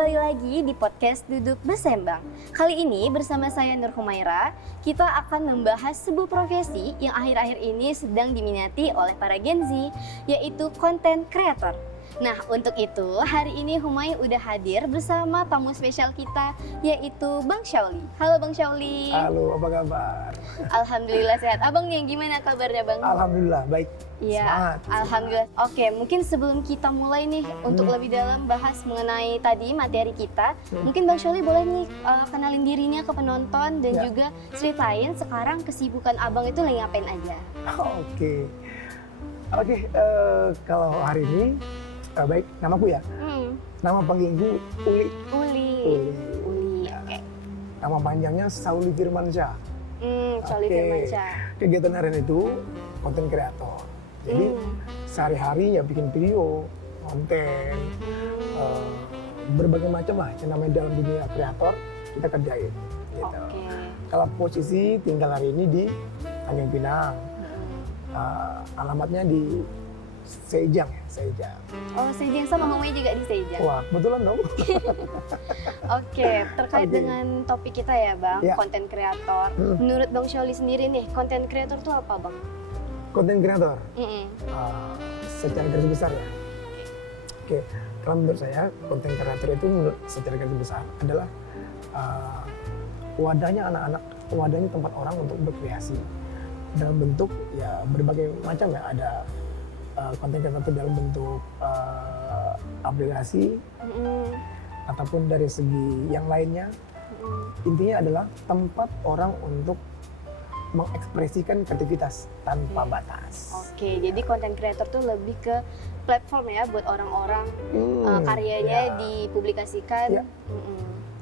kembali lagi di podcast Duduk Bersembang. Kali ini bersama saya Nur Humaira, kita akan membahas sebuah profesi yang akhir-akhir ini sedang diminati oleh para Gen Z, yaitu content creator. Nah, untuk itu hari ini Humay udah hadir bersama tamu spesial kita, yaitu Bang Syauli. Halo Bang Syauli. Halo, apa kabar? Alhamdulillah sehat. Abang nih gimana kabarnya Bang? Alhamdulillah, baik. Iya, Semangat. alhamdulillah. Oke, mungkin sebelum kita mulai nih untuk lebih dalam bahas mengenai tadi materi kita, mungkin Bang Syauli boleh nih kenalin dirinya ke penonton dan juga ceritain sekarang kesibukan Abang itu lagi ngapain aja. Oke, kalau hari ini baik, namaku ya. Nama panggilku Uli. Uli, oke. Nama panjangnya Sauli Firmansyah. Syauli Firmansyah. Kegiatan harian itu konten kreator. Jadi sehari-hari ya bikin video, konten, berbagai macam lah yang namanya dalam dunia kreator kita kerjain. Gitu. Kalau posisi tinggal hari ini di Tanjung Pinang, alamatnya di Sejang ya, Sejang. Oh, Sejang sama Humay juga di Sejang. Wah, kebetulan dong. Oke, terkait dengan topik kita ya Bang, konten kreator. Menurut Bang Syauli sendiri nih, konten kreator itu apa Bang? Konten kreator, secara garis besar ya. Oke, kalau menurut saya konten kreator itu secara garis besar adalah wadahnya anak-anak, wadahnya tempat orang untuk berkreasi dalam bentuk ya berbagai macam ya. Ada konten kreator itu dalam bentuk aplikasi ataupun dari segi yang lainnya. Intinya adalah tempat orang untuk mengekspresikan kreativitas tanpa batas. Oke, jadi konten kreator tuh lebih ke platform ya buat orang-orang karyanya dipublikasikan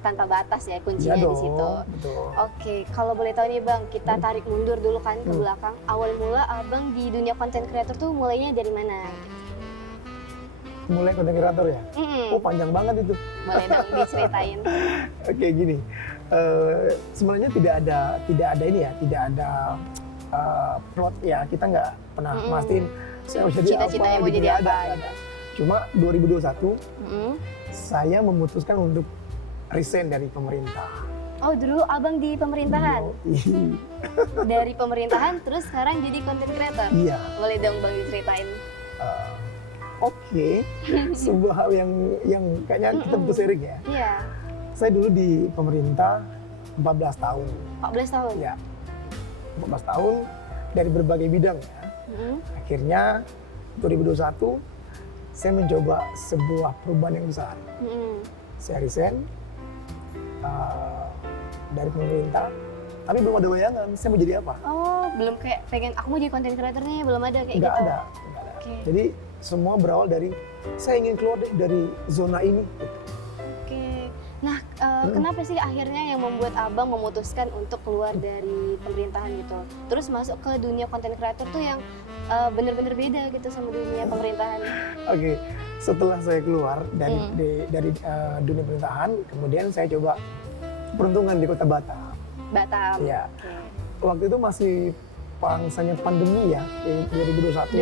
tanpa batas ya, kuncinya di situ. Betul. Oke, kalau boleh tahu nih Bang, kita tarik mundur dulu kan ke belakang. Awal mula Abang di dunia konten kreator tuh mulainya dari mana? Mulai konten kreator ya? Oh, panjang banget itu. Boleh dong diceritain. Oke, gini. Sebenarnya tidak ada ini ya, tidak ada plot ya. Kita nggak pernah mastiin saya mau jadi Cita-citanya apa. mau jadi apa? Ada. Cuma 2021 saya memutuskan untuk resign dari pemerintah. Oh, dulu Abang di pemerintahan? Dari pemerintahan terus sekarang jadi konten kreator? Iya. Boleh dong Bang diceritain? Oke. Sebuah hal yang kayaknya kita butuh sharing ya. Iya. Saya dulu di pemerintah 14 tahun. 14 tahun? Ya, 14 tahun dari berbagai bidang ya. Akhirnya 2021 saya mencoba sebuah perubahan yang besar. Saya resign dari pemerintah, tapi belum ada bayangan saya mau jadi apa. Oh, belum kayak pengen aku mau jadi konten kreator nih, belum ada kayak Nggak gitu? ada. Jadi semua berawal dari saya ingin keluar dari zona ini. Nah, kenapa sih akhirnya yang membuat Abang memutuskan untuk keluar dari pemerintahan gitu? Terus masuk ke dunia konten kreator tuh yang bener-bener beda gitu sama dunia pemerintahan. Oke, setelah saya keluar dari dunia pemerintahan, kemudian saya coba peruntungan di kota Batam. Batam. Ya. Waktu itu masih pangsanya pandemi ya, di 2021.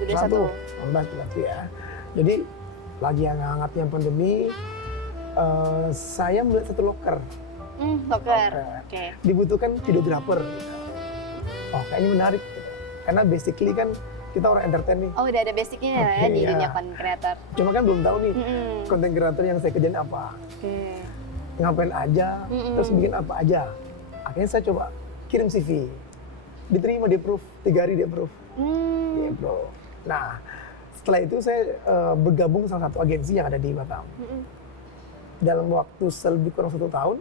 2021. 2019 ya. Jadi lagi yang hangatnya pandemi. Saya melihat satu loker. Loker. Oke. Dibutuhkan videographer. Gitu. Oh, kayaknya menarik. Gitu. Karena basically kan kita orang entertain nih. Oh, udah ada basicnya ya di dunia konten kreator. Cuma kan belum tahu nih konten kreator yang saya kerjain apa. Ngapain aja, terus bikin apa aja. Akhirnya saya coba kirim CV. Diterima, di approve. 3 hari di approve. Di approve. Nah, setelah itu saya bergabung salah satu agensi yang ada di Batam. Dalam waktu lebih kurang 1 tahun,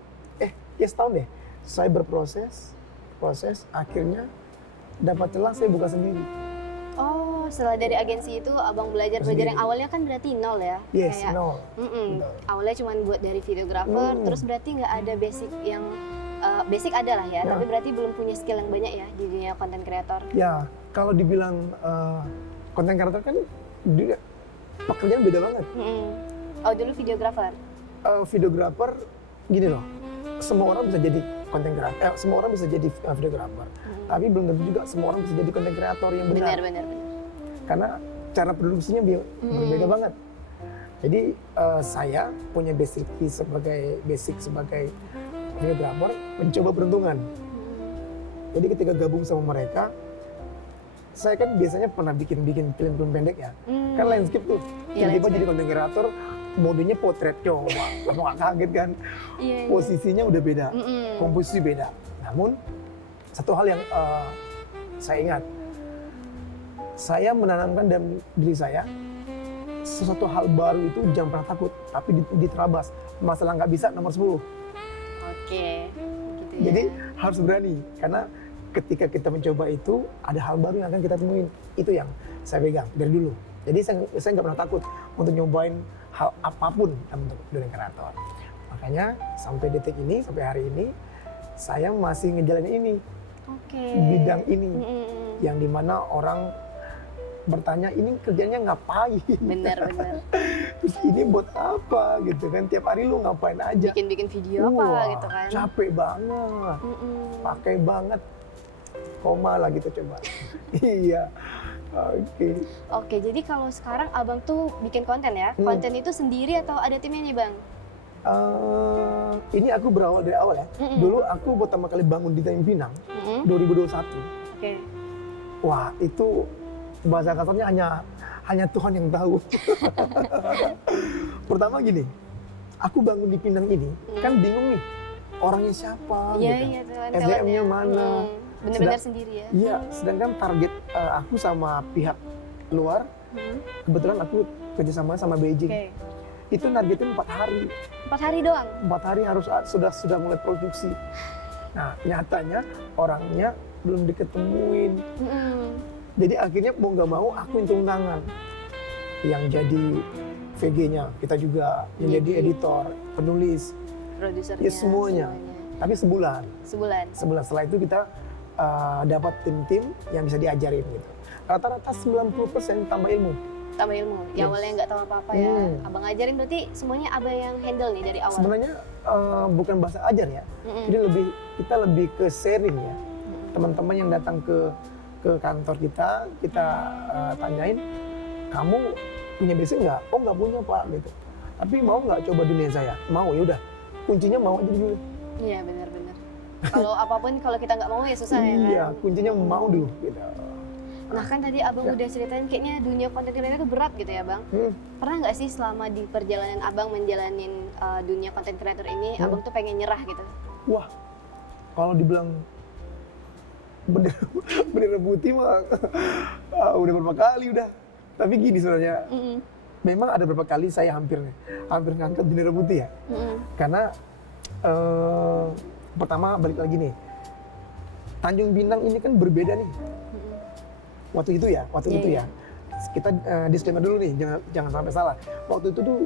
setahun deh, saya proses, akhirnya dapat celah saya buka sendiri. Oh, setelah dari agensi itu Abang belajar yang awalnya kan berarti nol ya? Yes, kayak, nol. Awalnya cuma buat dari videographer, terus berarti nggak ada basic yang, basic ada lah ya, tapi berarti belum punya skill yang banyak ya di dunia konten kreator. Ya, kalau dibilang konten kreator kan pekerjaan beda banget. Oh, dulu videographer? Videographer gini loh, semua orang bisa jadi konten kreator, semua orang bisa jadi videographer, tapi belum tentu juga semua orang bisa jadi konten kreator yang benar. Benar. Karena cara produksinya berbeda banget. Jadi saya punya basic sebagai videographer, mencoba peruntungan. Jadi ketika gabung sama mereka, saya kan biasanya pernah bikin film-film pendek ya. Kan landscape tuh, Iya, tiba-tiba landscape. jadi content creator, modenya potret coba. Kamu gak kaget kan? Iya. Posisinya udah beda, Mm-mm. komposisi beda. Namun satu hal yang saya ingat, saya menanamkan dalam diri saya sesuatu hal baru itu jangan pernah takut, tapi diterabas. Masalah nggak bisa nomor 10. Oke. Gitu ya. Jadi harus berani, karena ketika kita mencoba itu ada hal baru yang akan kita temuin. Itu yang saya pegang dari dulu. Jadi saya nggak pernah takut untuk nyobain hal apapun dalam bentuk dunia kreator. Makanya sampai detik ini, sampai hari ini, saya masih ngejalanin ini, Oke. bidang ini, Mm-mm. yang dimana orang bertanya ini kerjanya ngapain? Bener. Terus ini buat apa gitu kan? Tiap hari lu ngapain aja? Bikin video apa Wah, gitu kan. capek banget, Mm-mm. pakai banget, koma lah gitu coba. Iya, oke. Oke, jadi kalau sekarang abang tuh bikin konten ya? Hmm. Konten itu sendiri atau ada timnya nih bang? Ini aku berawal dari awal ya. Mm-mm. Dulu aku pertama kali bangun di Tanjung Pinang Mm-mm. 2021. Oke. Wah, itu bahasa kasarnya hanya Tuhan yang tahu. Pertama gini, aku bangun di Pinang ini kan bingung nih, orangnya siapa Iya, gitu. iya, SDM-nya mana? Bener-bener sendiri ya? Iya, sedangkan target aku sama pihak luar, kebetulan aku kerjasama sama Beijing. Oke. Itu targetin 4 hari. 4 hari doang? 4 hari harus sudah mulai produksi. Nah, nyatanya orangnya belum diketemuin. Mm-mm. Jadi akhirnya mau nggak mau aku yang turun tangan. Yang jadi VG-nya, kita juga yang jadi editor, penulis, Produsernya? ya semuanya. Tapi sebulan. Sebulan? Sebulan setelah itu kita dapat tim-tim yang bisa diajarin gitu. Rata-rata 90% tambah ilmu. Tambah ilmu? Yang Yes. awalnya nggak tahu apa-apa ya? Hmm. Abang ajarin berarti semuanya abang yang handle nih dari awal? Sebenarnya bukan bahasa ajar ya. Mm-mm. Jadi kita lebih ke sharing ya. Mm-mm. Teman-teman yang datang ke kantor kita tanyain, kamu punya basic nggak? Oh nggak punya pak gitu. Tapi mau nggak coba dunia saya? Mau, yaudah. Kuncinya mau aja dulu. Iya benar-benar. Kalau apapun kalau kita nggak mau ya susah ya Iya, kan? kuncinya mau dulu gitu. Nah kan tadi abang Ya. udah ceritain kayaknya dunia konten kreator itu berat gitu ya bang. Pernah nggak sih selama di perjalanan abang menjalanin dunia konten kreator ini, abang tuh pengen nyerah gitu? Wah, kalau dibilang bendera putih mah udah berapa kali udah. Tapi gini sebenarnya, Mm-mm. memang ada beberapa kali saya hampir ngangkat bendera putih ya. Mm-mm. Karena pertama balik lagi nih, Tanjung Pinang ini kan berbeda nih. Mm-mm. Waktu itu ya, Iya. kita disclaimer dulu nih, jangan sampai salah. Waktu itu tuh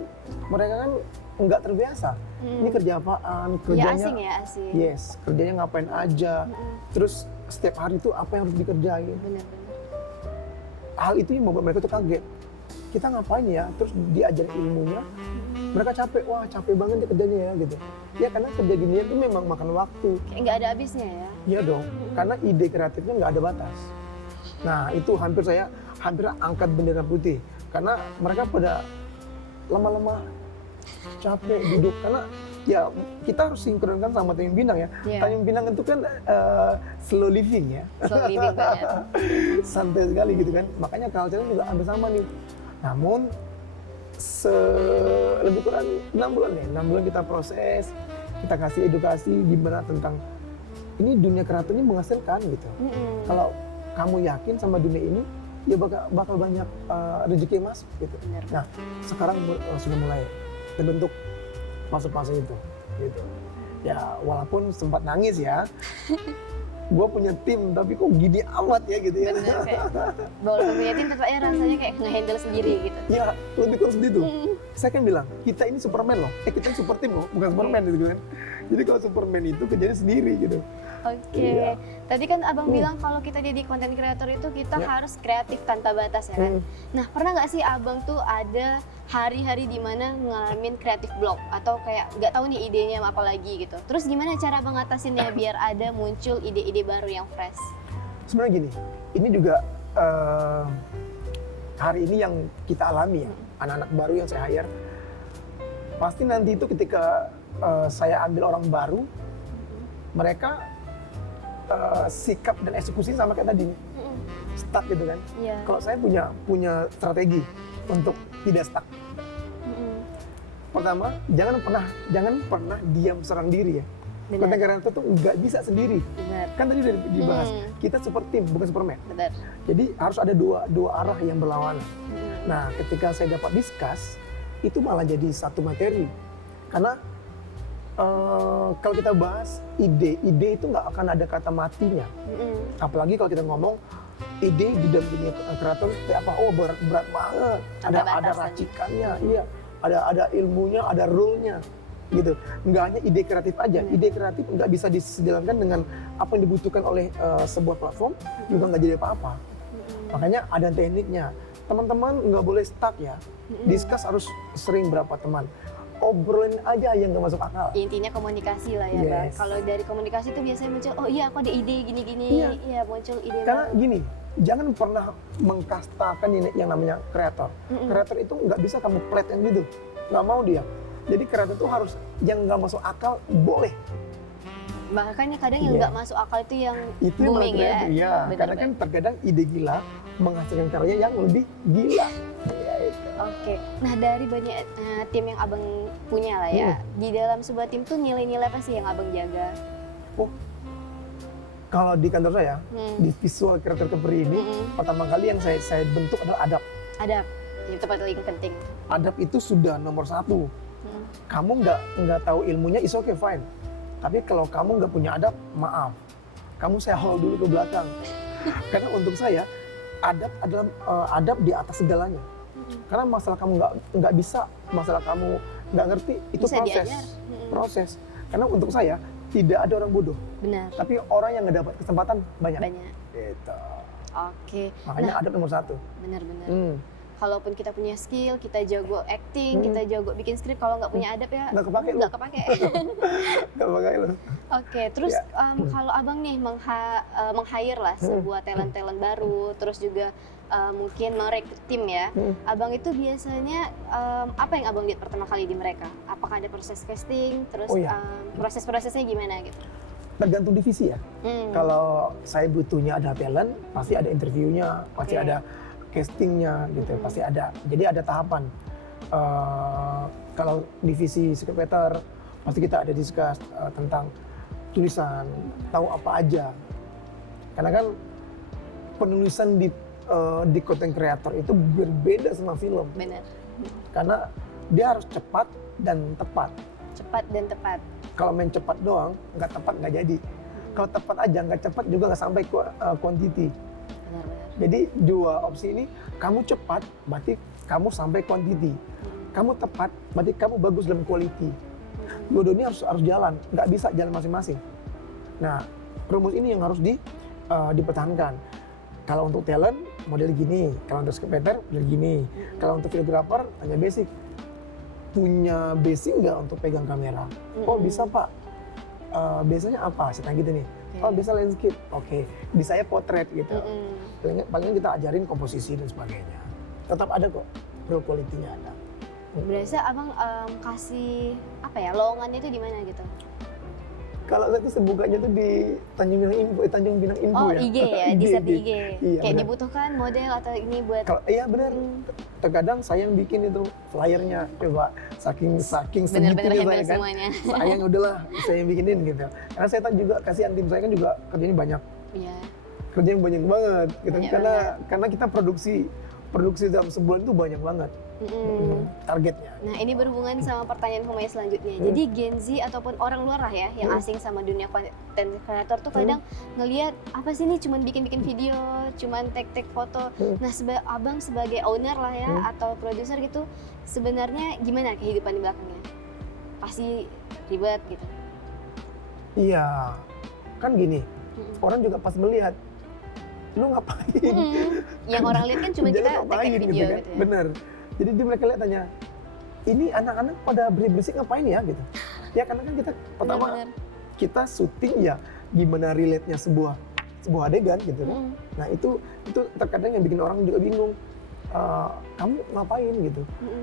mereka kan nggak terbiasa. Ini kerja apaan? Ya Kerjanya asing ya asing. yes, kerjanya ngapain aja. Mm-mm. Terus setiap hari itu apa yang harus dikerjain. Bener-bener. Hal itu yang membuat mereka tuh kaget. Kita ngapain ya? Terus diajar ilmunya. Mereka capek, wah capek banget ya kerjanya ya gitu. Ya karena kerja gini itu memang makan waktu. Kayak nggak ada habisnya ya? Iya dong, karena ide kreatifnya nggak ada batas. Nah itu saya hampir angkat bendera putih. Karena mereka pada lemah-lemah, capek duduk. Karena ya kita harus sinkronkan sama Tanjung Pinang ya. Iya. Tanjung Pinang itu kan slow living ya. Slow living banget. Santai sekali gitu kan. Makanya culture-nya juga hampir sama nih. Namun lebih kurang 6 bulan ya. 6 bulan kita proses, kita kasih edukasi gimana tentang ini dunia kreator ini menghasilkan gitu. Mm-mm. Kalau kamu yakin sama dunia ini, ya bakal banyak rezeki yang masuk gitu. Bener. Nah, sekarang sudah mulai terbentuk fase-fase itu gitu. Ya walaupun sempat nangis ya. Gue punya tim tapi kok gini amat ya gitu ya. Bener kayak walaupun punya tim tetapnya rasanya kayak nge-handle sendiri gitu. Ya lebih kurang seperti itu. Mm. Saya kan bilang kita ini Superman loh. Kita ini super tim loh, bukan Superman gitu kan. Jadi kalau Superman itu kerjanya sendiri gitu. Oke, Iya. tadi kan abang bilang kalau kita jadi konten kreator itu kita Ya. harus kreatif tanpa batas ya kan. Hmm. Nah pernah nggak sih abang tuh ada hari-hari dimana ngalamin kreatif block atau kayak nggak tahu nih idenya apa lagi gitu. Terus gimana cara mengatasinnya biar ada muncul ide-ide baru yang fresh? Sebenarnya gini, ini juga hari ini yang kita alami ya, anak-anak baru yang saya hire, Pasti nanti itu ketika saya ambil orang baru, mereka sikap dan eksekusi sama kayak tadi nih, stuck gitu kan. Iya. Kalau saya punya strategi untuk tidak stuck. Pertama, jangan pernah diam serang diri ya. Benar. Content creator tuh nggak bisa sendiri. Benar. Kan tadi udah dibahas, kita super team bukan superman. Benar. Jadi harus ada dua arah yang berlawanan. Nah, ketika saya dapat discuss, itu malah jadi satu materi. Karena kalau kita bahas ide itu nggak akan ada kata matinya. Apalagi kalau kita ngomong ide di dalam dunia kreator kayak apa? Oh, berat banget. Ada racikannya, iya. Ada ilmunya, ada rule-nya, gitu. Nggak hanya ide kreatif aja. Ide kreatif nggak bisa disejalankan dengan apa yang dibutuhkan oleh sebuah platform, juga nggak jadi apa-apa. Makanya ada tekniknya. Teman-teman nggak boleh stuck ya. Discuss harus sering berapa teman. Obrolin aja yang nggak masuk akal. Intinya komunikasi lah ya, Bang. Kalau dari komunikasi itu biasanya muncul, oh iya aku ada ide gini-gini, iya muncul ide. Karena gini, jangan pernah mengkastakan yang namanya kreator. Kreator itu nggak bisa kamu plat yang gitu, nggak mau dia. Jadi kreator itu harus yang nggak masuk akal boleh. Bahkan kadang yang nggak masuk akal itu yang booming ya. Iya, karena kan terkadang ide gila menghasilkan karya yang lebih gila. Oke, nah dari banyak tim yang abang punya lah ya, di dalam sebuah tim tuh nilai-nilai apa sih yang abang jaga? Oh, kalau di kantor saya, di visual kreator Kepri ini, pertama kali yang saya bentuk adalah adab. Adab, itu paling penting. Adab itu sudah nomor 1. Kamu nggak tahu ilmunya, is okay fine. Tapi kalau kamu nggak punya adab, maaf, kamu saya hold dulu ke belakang. Karena untuk saya, adab adalah adab di atas segalanya. Karena masalah kamu nggak bisa, masalah kamu nggak ngerti, itu bisa proses. Karena untuk saya tidak ada orang bodoh. Benar. Tapi orang yang nggak dapat kesempatan banyak. Gitu. Oke. Makanya adab nomor 1. Benar-benar. Kalaupun kita punya skill, kita jago acting, kita jago bikin skrip, kalau nggak punya adab ya nggak kepake. Nggak kepake loh. Oke, terus kalau abang nih meng-hire lah sebuah talent-talent baru, terus juga mungkin merekrut tim ya, abang itu biasanya apa yang abang lihat pertama kali di mereka? Apakah ada proses casting, terus proses-prosesnya gimana gitu? Tergantung divisi ya. Kalau saya butuhnya ada talent, pasti ada interviewnya, pasti ada castingnya gitu, pasti ada. Jadi ada tahapan. Kalau divisi sekretar, pasti kita ada discuss tentang tulisan, tahu apa aja. Karena kan penulisan di content creator itu berbeda sama film. Benar. Karena dia harus cepat dan tepat. Cepat dan tepat. Kalau main cepat doang, nggak tepat nggak jadi. Kalau tepat aja nggak cepat juga nggak sampai quantity. Benar-benar. Jadi 2 opsi ini, kamu cepat berarti kamu sampai quantity. Kamu tepat berarti kamu bagus dalam quality. Dua-duanya harus jalan, nggak bisa jalan masing-masing. Nah, rumus ini yang harus dipertahankan. Kalau untuk talent model gini, kalau untuk scriptwriter model gini, kalau untuk videographer hanya basic. Punya basic nggak untuk pegang kamera? Oh bisa Pak. Biasanya apa? Saya tanya gitu nih. Oh bisa landscape, oke. Bisa ya potret gitu. Paling kita ajarin komposisi dan sebagainya. Tetap ada kok, pro quality-nya ada. Berasa abang kasih apa ya, lowongannya itu di mana gitu? Kalau saya tuh sebukanya tuh di Tanjung Pinang Info ya. IG ya, di share di IG. Iya, kayak bener. dibutuhkan model atau ini buat. Iya benar. Terkadang saya yang bikin itu flyernya, coba saking Bener-bener segitunya handle saya kan. semuanya. Sayang udahlah, saya yang bikinin gitu. Karena saya juga kasihan tim saya kan juga kerjanya banyak. Iya. Kerjanya banyak banget gitu. Banyak Karena kita produksi dalam sebulan itu banyak banget. Targetnya. Nah ini berhubungan sama pertanyaan Humay selanjutnya. Jadi Gen Z ataupun orang luar lah ya yang asing sama dunia content creator tuh kadang ngelihat apa sih ini cuman bikin video, cuman tag foto. Nah abang sebagai owner lah ya atau produser gitu, sebenarnya gimana kehidupan di belakangnya? Pasti ribet gitu. Iya, kan gini, orang juga pas melihat lu ngapain? Yang orang lihat kan cuma kita tag video gitu ya. Bener. Jadi mereka lihat tanya, ini anak-anak pada berisik ngapain ya gitu. Ya karena kan kita pertama kita syuting ya gimana relate-nya sebuah adegan gitu kan. Nah itu terkadang yang bikin orang juga bingung. kamu ngapain gitu,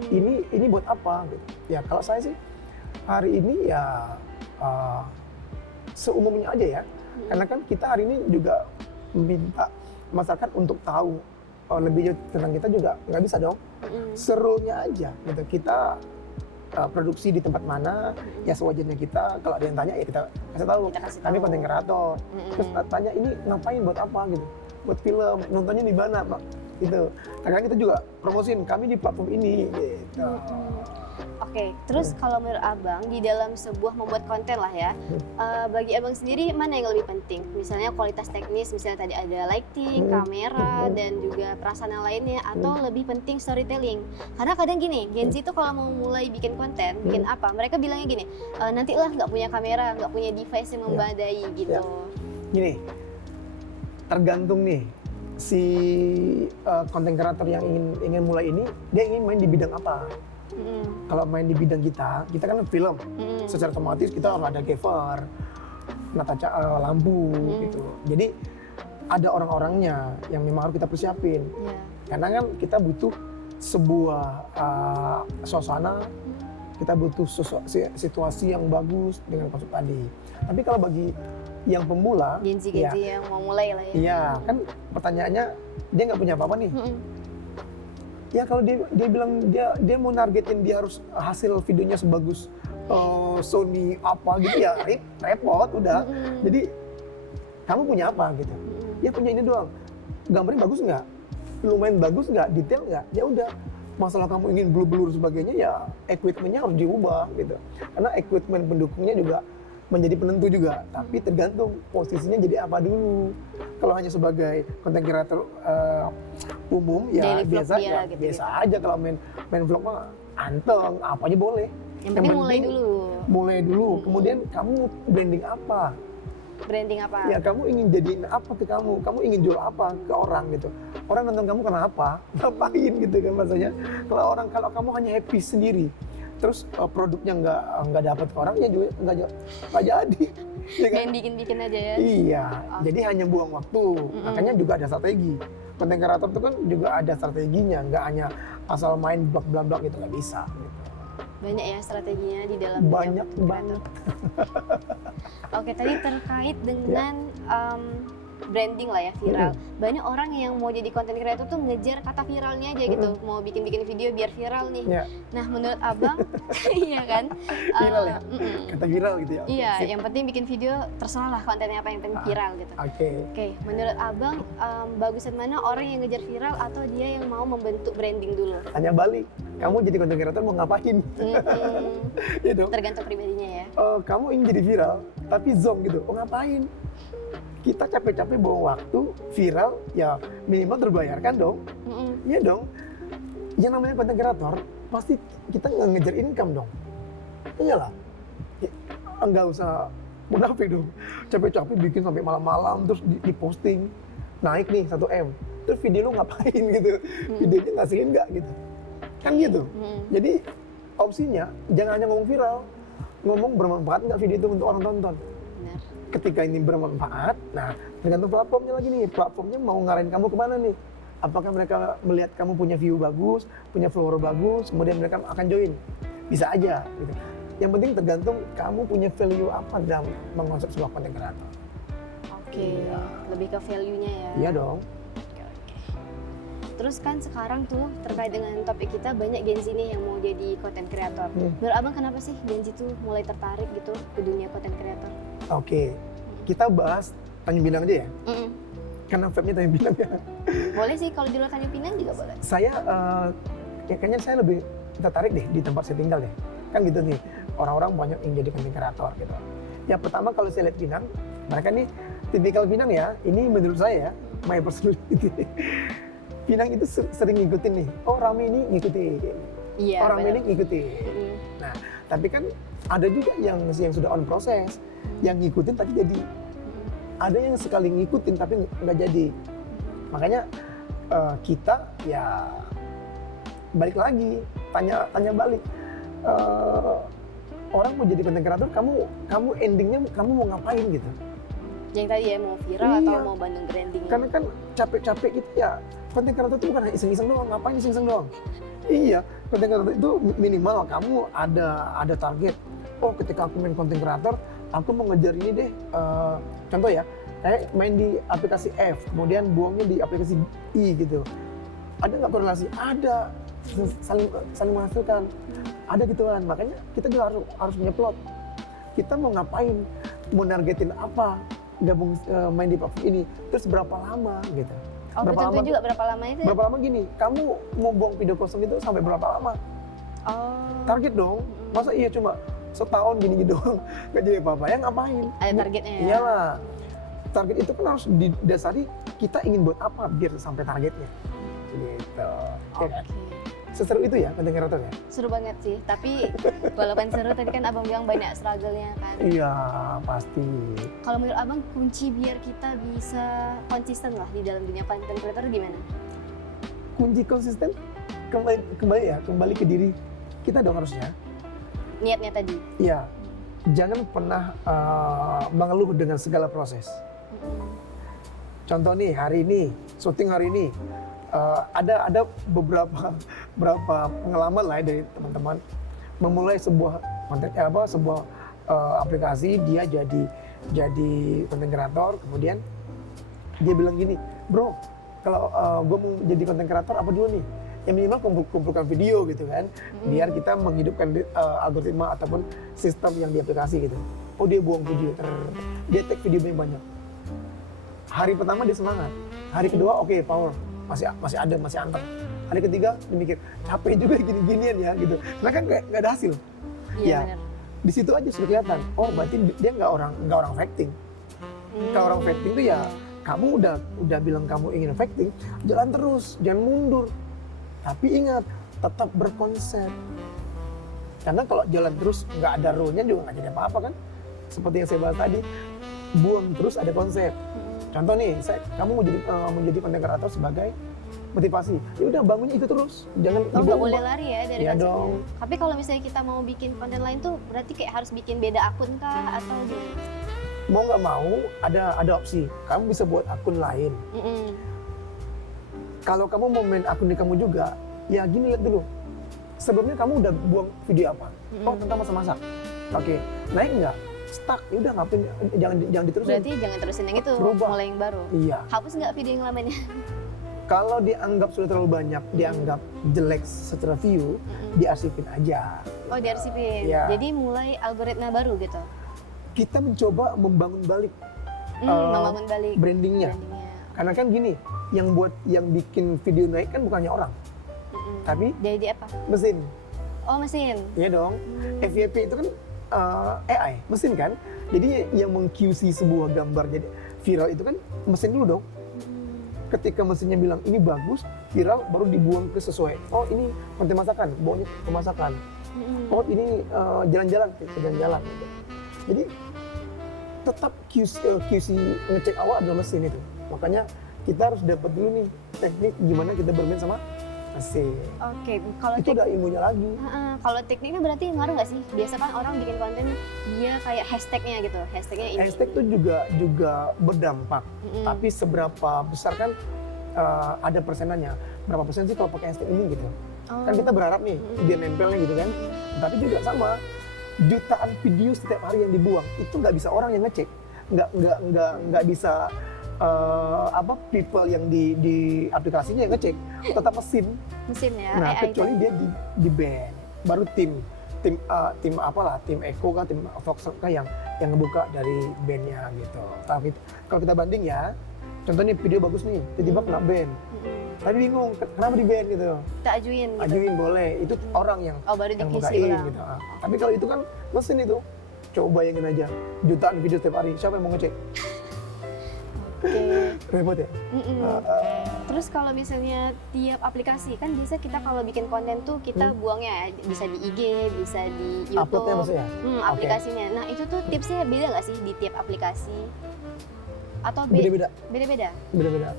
ini buat apa gitu. Ya kalau saya sih hari ini ya seumumnya aja ya, karena kan kita hari ini juga minta masyarakat untuk tahu lebih jauh tentang kita juga nggak bisa dong. Serunya aja gitu, kita produksi di tempat mana, ya sewajarnya kita, kalau ada yang tanya ya kita kasih tahu, kami konten kreator. Terus tanya ini ngapain, buat apa gitu, buat film, nontonnya di mana Pak, gitu. Karena kita juga promosiin kami di platform ini gitu. Oke, terus kalau menurut Abang di dalam sebuah membuat konten lah ya, bagi Abang sendiri mana yang lebih penting? Misalnya kualitas teknis, misalnya tadi ada lighting, kamera, dan juga prasarana lainnya, atau lebih penting storytelling? Karena kadang gini, Gen Z itu kalau mau mulai bikin konten, bikin apa, mereka bilangnya gini, nantilah nggak punya kamera, nggak punya device yang memadai gitu. Gini, tergantung nih si konten kreator yang ingin mulai ini, dia ingin main di bidang apa. Kalau main di bidang kita kan film, secara otomatis kita harus ada cover, nata lampu gitu. Jadi ada orang-orangnya yang memang harus kita persiapin. Karena kan kita butuh sebuah suasana, kita butuh situasi yang bagus dengan konsep tadi. Tapi kalau bagi yang pemula, Gen Z yang mau mulai lah ya. Iya, kan pertanyaannya dia nggak punya apa-apa nih. Ya kalau dia bilang dia mau nargetin dia harus hasil videonya sebagus Sony apa gitu ya repot udah. Jadi kamu punya apa gitu? Ya punya ini doang. Gambarnya bagus nggak? Lumayan bagus nggak? Detail nggak? Ya udah. Masalah kamu ingin blur-blur sebagainya ya equipment-nya harus diubah gitu. Karena equipment pendukungnya juga menjadi penentu juga, tapi tergantung posisinya jadi apa dulu. Kalau hanya sebagai content creator umum ya biasa ya gitu, biasa aja. Kalau main vlog mah anteng, apa aja boleh. Yang penting mulai dulu. Kemudian kamu branding apa? Ya kamu ingin jadiin apa ke kamu? Kamu ingin jual apa ke orang gitu? Orang nonton kamu kenapa? Ngapain gitu kan maksudnya? Kalau kamu hanya happy sendiri, terus produknya nggak dapat ke orang ya juga nggak jadi. Ya kan? Main bikin aja ya. Iya, jadi hanya buang waktu. Makanya juga ada strategi. Konten kreator itu kan juga ada strateginya, nggak hanya asal main blok itu nggak bisa. Gitu. Banyak ya strateginya di dalam. Banyak banget. Oke, tadi terkait dengan branding lah ya, viral. Banyak orang yang mau jadi content creator tuh ngejar kata viralnya aja gitu, mau bikin video biar viral nih. Nah, menurut Abang, iya kan? Viral ya? Kata viral gitu ya? Iya, yang penting bikin video terserah lah kontennya apa yang penting viral gitu. Oke, menurut Abang, bagusan mana orang yang ngejar viral atau dia yang mau membentuk branding dulu? Tanya balik, kamu jadi content creator mau ngapain? Ya dong? Tergantung pribadinya ya. Kamu ingin jadi viral, tapi zonk gitu, ngapain? Kita capek-capek bawa waktu viral ya minimal terbayarkan dong. Iya dong. Yang namanya content creator pasti kita ngejar income dong. Iyalah. Enggak usah munafik dong. Capek-capek bikin sampai malam-malam terus diposting naik nih 1M. Terus video lu ngapain gitu? Videonya ngasilin nggak gitu? Kan gitu. Jadi opsinya jangan hanya ngomong viral, ngomong bermanfaat nggak video itu untuk orang tonton. Ketika ini bermanfaat, nah tergantung platformnya lagi nih. Platformnya mau ngarahin kamu kemana nih? Apakah mereka melihat kamu punya view bagus, punya follower bagus, kemudian mereka akan join? Bisa aja. Gitu. Yang penting tergantung kamu punya value apa dalam mengonsep sebuah konten kreator. Oke, lebih ke value-nya ya? Iya dong. Terus kan sekarang tuh terkait dengan topik kita banyak Gen Z nih yang mau jadi content creator. Menurut Abang kenapa sih Gen Z tuh mulai tertarik gitu ke dunia content creator? Oke, kita bahas Tanjung Pinang aja ya? Karena webnya Tanjung Pinang ya? Boleh sih, kalau di luar Tanjung Pinang juga boleh. Saya, kayaknya saya lebih tertarik deh di tempat saya tinggal deh. Kan gitu nih, orang-orang banyak yang jadi content creator gitu. Yang pertama kalau saya lihat Pinang, mereka nih tipikal Pinang ya, ini menurut saya ya, my personality. Pinang itu sering ngikutin nih, oh rame ini ngikutin, orang ini ngikutin. Nah, tapi kan ada juga yang sudah on proses, yang ngikutin tapi jadi. Ada yang sekali ngikutin tapi nggak jadi. Makanya kita ya balik lagi, tanya balik. Orang mau jadi content creator, kamu endingnya kamu mau ngapain gitu? Yang tadi ya mau viral atau mau bandung branding? Karena kan capek-capek gitu ya, konten kreator itu bukan hanya iseng-iseng doang, ngapain iseng-iseng doang? Iya, konten kreator itu minimal kamu ada target. Oh, ketika aku main konten kreator, aku mau ngejar ini deh. Contoh ya, kayak main di aplikasi F, kemudian buangnya di aplikasi I gitu. Ada nggak korelasi? Ada, saling menghasilkan. Ada gituan, makanya kita juga harus punya plot. Kita mau ngapain? Mau nargetin apa? Gabung main di platform ini, terus berapa lama gitu? Oh, berapa betul lama? juga berapa lama itu? Berapa lama gini? Kamu mau buang video kosong itu sampai berapa lama? Oh. Target dong. Masa iya cuma setahun gini doang nggak jadi apa-apa? Ya ngapain? Ada targetnya ya? Iyalah. Target itu kan harus didasari kita ingin buat apa biar sampai targetnya. Gitu. Oke. Ya kan? Seseru itu ya konten kreator ya? Seru banget sih, tapi walaupun seru tadi kan abang bilang banyak struggle-nya kan. Iya, pasti. Kalau menurut abang kunci biar kita bisa konsisten lah di dalam dunia content creator gimana? Kunci konsisten kembali ke diri kita dong harusnya. Niatnya tadi. Iya. Jangan pernah mengeluh dengan segala proses. Contoh nih, hari ini, syuting hari ini, ada beberapa pengalaman lah ya dari teman-teman memulai sebuah konten sebuah aplikasi, dia jadi konten kreator, kemudian dia bilang gini, bro, kalau gue mau jadi konten kreator apa dulu nih? Ya minimal kumpulkan video gitu kan, biar kita menghidupkan algoritma ataupun sistem yang di aplikasi gitu. Oh, dia buang video, dia tag video yang banyak. Hari pertama dia semangat, hari kedua oke, power, masih anteng. Hari ketiga dia mikir capek juga gini-ginian ya gitu, karena kan nggak ada hasil. Iya, Ya, benar. di situ aja sudah kelihatan. Oh, berarti dia nggak orang facting. Kalau orang facting tuh ya kamu udah bilang kamu ingin facting, jalan terus, jangan mundur. Tapi ingat, tetap berkonsep. Karena kalau jalan terus nggak ada rule-nya juga nggak jadi apa-apa kan. Seperti yang saya bahas tadi, buang terus ada konsep. Contoh nih, kamu mau jadi konten kreator sebagai motivasi. Ya udah bangunnya itu terus, jangan Oh, nggak boleh lari ya dari Iya konsepnya. dong. Tapi kalau misalnya kita mau bikin konten lain tuh berarti kayak harus bikin beda akun kah atau gimana? Mau nggak mau ada opsi. Kamu bisa buat akun lain. Kalau kamu mau main akun di kamu juga, ya gini, lihat dulu. Sebelumnya kamu udah buang video apa? Oh, tentang masak-masak. Oke, naik nggak? Stuck, ya udah ngapain? Jangan diterusin. Berarti jangan terusin yang itu, Berubah. mulai yang baru. Iya. Hapus nggak video yang lamanya? Kalau dianggap sudah terlalu banyak, dianggap jelek secara view, diarsipin aja. Oh, diarsipin. Iya. Jadi mulai algoritma baru gitu. Kita mencoba membangun balik Membangun balik brandingnya. Karena kan gini, yang bikin video naik kan bukannya orang, tapi Jadi apa? mesin. Oh, mesin. Iya dong. FYP itu kan AI, mesin kan. Jadi yang meng-QC sebuah gambar jadi viral itu kan mesin dulu dong. Ketika mesinnya bilang ini bagus, viral, baru dibuang ke sesuai. Oh, ini konten masakan, buangnya ke masakan. Oh, ini jalan-jalan, ke jalan-jalan. Gitu. Jadi tetap QC ngecek awal adalah mesin itu. Makanya kita harus dapat dulu nih teknik gimana kita bermain sama mesin. Oke, kalau Itu ada ilmunya lagi. kalau tekniknya berarti ngaruh nggak sih? Biasa kan orang bikin konten dia kayak hashtagnya gitu, hashtagnya ini. Hashtag itu juga berdampak. Tapi seberapa besar kan ada persenannya. Berapa persen sih kalau pakai hashtag ini gitu. Kan kita berharap nih dia nempelnya gitu kan. Tapi juga sama, jutaan video setiap hari yang dibuang itu nggak bisa orang yang ngecek, nggak bisa people yang di aplikasinya yang ngecek, tetap mesin. Mesin ya, Nah, AI kecuali kan. dia di ban, baru tim Echo kah, tim Fox kah yang ngebuka dari bandnya gitu. Tapi kalau kita banding ya, contohnya video bagus nih, tiba-tiba kena ban. Tapi bingung, kenapa di ban gitu? Kita ajuin gitu. Ajuin boleh, itu orang yang Baru yang di-QC bukain ulang. gitu. Tapi kalau itu kan mesin itu, coba bayangin aja, jutaan video setiap hari, siapa yang mau ngecek? Oke. Repot ya? Terus kalau misalnya tiap aplikasi kan biasa kita kalau bikin konten tuh kita buangnya ya, bisa di IG, bisa di YouTube. Uploadnya maksudnya? Aplikasinya. Nah, itu tuh tipsnya beda nggak sih di tiap aplikasi? Atau Beda-beda. Beda-beda. Beda-beda.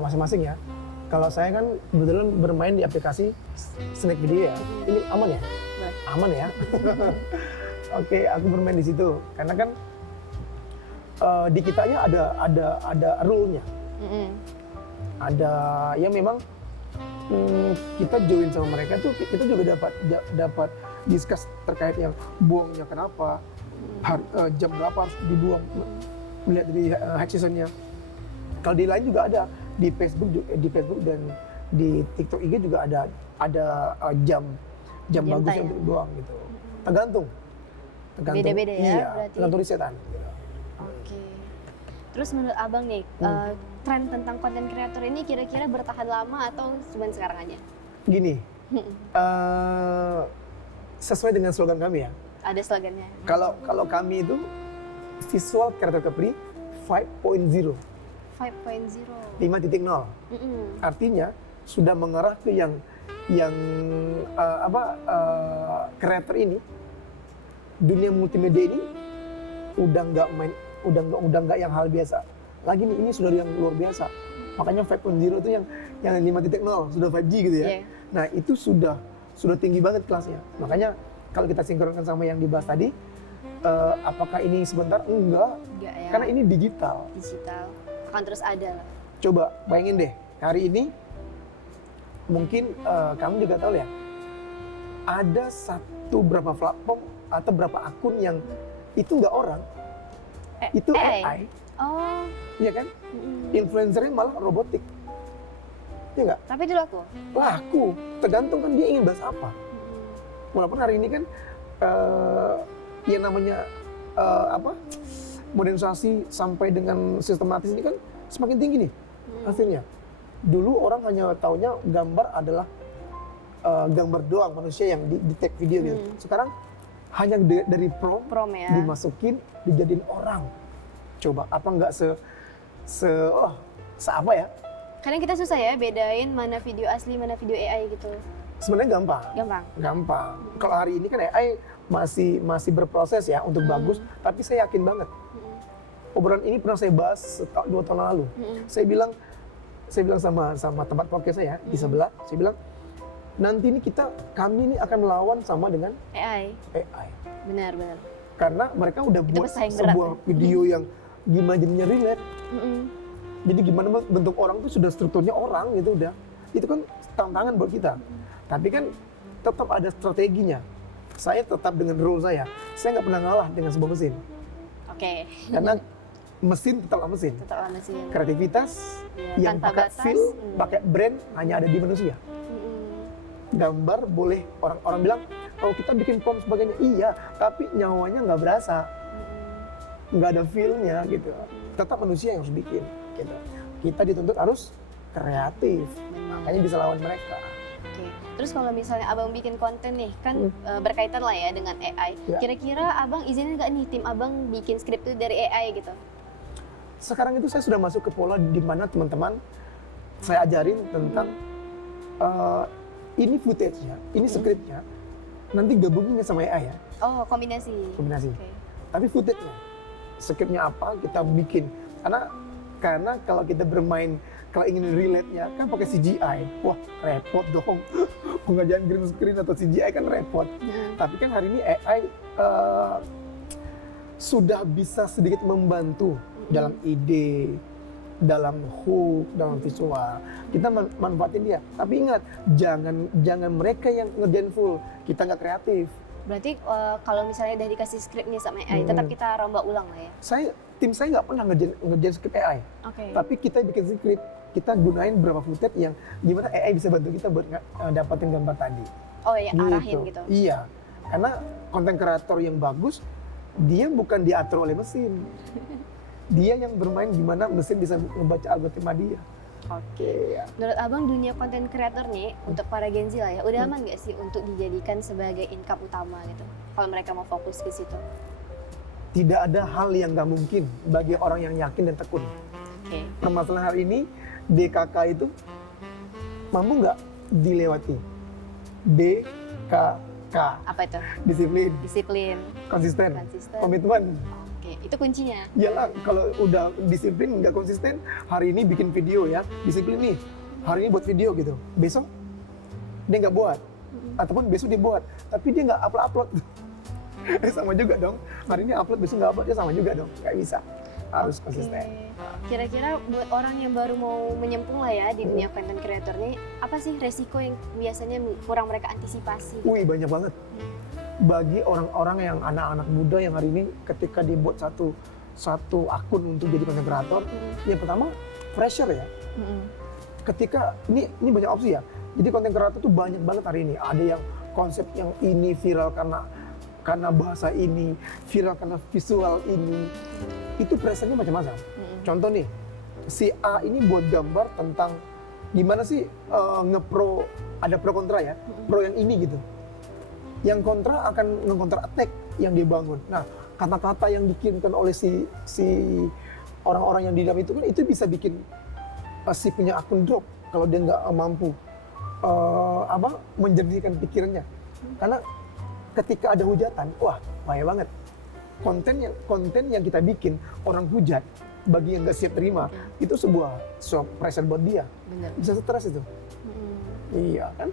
Masing-masing ya. Kalau saya kan kebetulan bermain di aplikasi Snack Video ya. Ini aman ya? Aman ya. Oke, aku bermain di situ karena kan di kitanya ada rule-nya. Ada ya memang kita join sama mereka tuh kita juga dapat discuss terkait yang buangnya kenapa, jam berapa harus dibuang, melihat dari high seasonnya. Kalau di lain juga ada di Facebook dan di TikTok IG juga ada jam bagus ya? untuk dibuang gitu. Tergantung Beda-beda ya, iya, berarti. tergantung risetan. Oke. Terus menurut abang nih, tren tentang konten kreator ini kira-kira bertahan lama atau cuma sekarang aja? Gini, sesuai dengan slogan kami ya. Ada slogannya. Kalau kami itu visual kreator Kepri 5.0. 5.0. 5.0. Artinya sudah mengarah ke yang kreator ini, dunia multimedia ini udah nggak yang hal biasa lagi nih, ini sudah yang luar biasa. Makanya 5.0 itu yang 5.0 sudah 5G gitu ya. Yeah. Nah itu sudah tinggi banget kelasnya. Makanya kalau kita sinkronkan sama yang dibahas tadi, apakah ini sebentar? Enggak ya. Karena ini digital Akan terus ada lah. Coba bayangin deh, hari ini mungkin kamu juga tahu ya, ada berapa platform atau berapa akun yang itu nggak orang, itu AI. Oh. Iya kan? Influencernya malah robotik. Iya nggak? Tapi itu Laku. Tergantung kan dia ingin bahas apa. Walaupun hari ini kan yang namanya modernisasi sampai dengan sistematis ini kan semakin tinggi nih hasilnya. Dulu orang hanya taunya gambar adalah gambar doang manusia yang di tag video gitu. Sekarang hanya dari prompt ya. dimasukin dijadiin orang. Coba apa nggak apa ya? Kadang kita susah ya bedain mana video asli mana video AI gitu. Sebenarnya gampang. Kalau hari ini kan AI masih berproses ya untuk bagus, tapi saya yakin banget. Obrolan ini pernah saya bahas 2 tahun lalu. Saya bilang sama tempat podcast saya di sebelah, saya bilang nanti ini kami ini akan melawan sama dengan AI. Benar. Karena mereka udah Itu buat bersaing sebuah berat, video yang gimana jadinya relate. Jadi gimana bentuk orang tuh sudah strukturnya orang gitu udah. Itu kan tantangan buat kita. Tapi kan tetap ada strateginya. Saya tetap dengan rule saya nggak pernah ngalah dengan sebuah mesin. Oke. Karena mesin tetaplah mesin. Kreativitas ya, yang pakai feel, pakai brand hanya ada di manusia. Gambar boleh orang bilang, oh kita bikin prompt sebagainya, iya, tapi nyawanya nggak berasa, nggak ada feel-nya gitu. Tetap manusia yang harus bikin. Gitu. Kita dituntut harus kreatif, makanya bisa lawan mereka. Oke. Terus kalau misalnya abang bikin konten nih, kan berkaitan lah ya dengan AI. Ya. Kira-kira abang izinin nggak nih tim abang bikin skrip itu dari AI gitu? Sekarang itu saya sudah masuk ke pola di mana teman-teman saya ajarin tentang ini footage-nya, ini skripnya, nanti gabungin sama AI ya. Oh, kombinasi. Okay. Tapi footage-nya, skripnya apa kita bikin. Karena kalau kita bermain, kalau ingin relate-nya kan pakai CGI, wah repot dong. Pengerjaan green screen atau CGI kan repot. Tapi kan hari ini AI sudah bisa sedikit membantu dalam ide, dalam hook, dalam visual. Kita manfaatin dia. Tapi ingat, jangan mereka yang ngerjain full. Kita nggak kreatif. Berarti kalau misalnya udah dikasih skripnya sama AI, tetap kita rombak ulang lah ya? Tim saya nggak pernah ngerjain skrip AI. Okay. Tapi kita bikin skrip, kita gunain beberapa footage yang gimana AI bisa bantu kita buat dapatin gambar tadi. Oh ya, arahin gitu? Iya, karena konten kreator yang bagus, dia bukan diatur oleh mesin. Dia yang bermain gimana mesin bisa membaca algoritma dia. Oke. Ya. Menurut abang dunia konten kreator nih, untuk para Gen Z lah ya, udah aman nggak sih untuk dijadikan sebagai income utama gitu? Kalau mereka mau fokus ke situ? Tidak ada hal yang nggak mungkin bagi orang yang yakin dan tekun. Okay. Permasalahan hari ini, DKK itu mampu nggak dilewati? DKK. Apa itu? Disiplin. Konsisten. Komitmen. Oke, itu kuncinya. Iyalah, kalau udah disiplin nggak konsisten, hari ini bikin video ya, disiplin nih, hari ini buat video gitu, besok dia nggak buat, ataupun besok dia buat, tapi dia nggak upload. Sama juga dong, hari ini upload, besok nggak upload, ya sama juga dong, nggak bisa. harus konsisten. Kira-kira buat orang yang baru mau menyemplung lah ya di dunia content creator nih, apa sih resiko yang biasanya kurang mereka antisipasi? Wih, banyak banget. Bagi orang-orang yang anak-anak muda yang hari ini ketika dibuat satu akun untuk jadi content creator, yang pertama pressure ya. Ketika ini banyak opsi ya. Jadi content creator tuh banyak banget hari ini. Ada yang konsep yang ini viral karena bahasa ini, viral karena visual ini. Itu pressure-nya macam-macam. Contoh nih, si A ini buat gambar tentang gimana sih ada pro kontra ya. Pro yang ini gitu. Yang kontra akan nge-counter attack yang dia bangun. Nah, kata-kata yang dikirimkan oleh si orang-orang yang di dalam itu kan itu bisa bikin si punya akun drop kalau dia nggak mampu menjernihkan pikirannya. Karena ketika ada hujatan, wah bahaya banget. Konten yang kita bikin orang hujat, bagi yang nggak siap terima, itu sebuah pressure buat dia. Bener. Bisa stres itu. Iya kan?